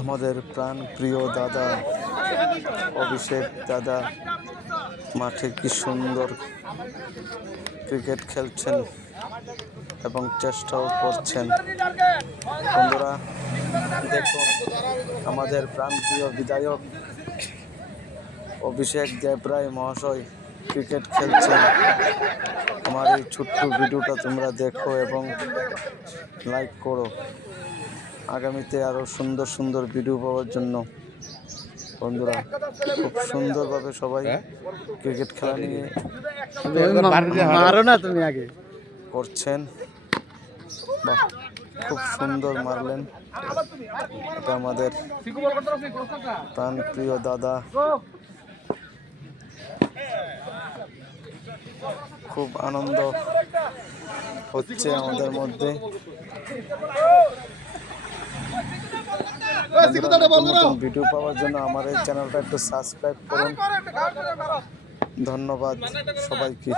আমাদের প্রাণ প্রিয় দাদা অভিষেক দাদা মাঠে কি সুন্দর ক্রিকেট খেলছেন এবং চেষ্টাও করছেন। বন্ধুরা দেখুন, আমাদের প্রাণপ্রিয় বিধায়ক অভিষেক দেবরায় মহাশয় ক্রিকেট খেলছেন। আমার এই ছোট্ট ভিডিওটা তোমরা দেখো এবং লাইক করো। আগামীতে আরও সুন্দর সুন্দর ভিডিও পাওয়ার জন্য বন্ধুরা খুব সুন্দরভাবে সবাই ক্রিকেট খেলা নিয়ে করছেন। বাহ, খুব সুন্দর মারলেন। এটা আমাদের প্রাণ প্রিয় দাদা, খুব আনন্দ হচ্ছে আমাদের মধ্যে। ভিডিও পাওয়ার জন্য আমার এই চ্যানেলটা একটু সাবস্ক্রাইব করুন। ধন্যবাদ সবাইকে।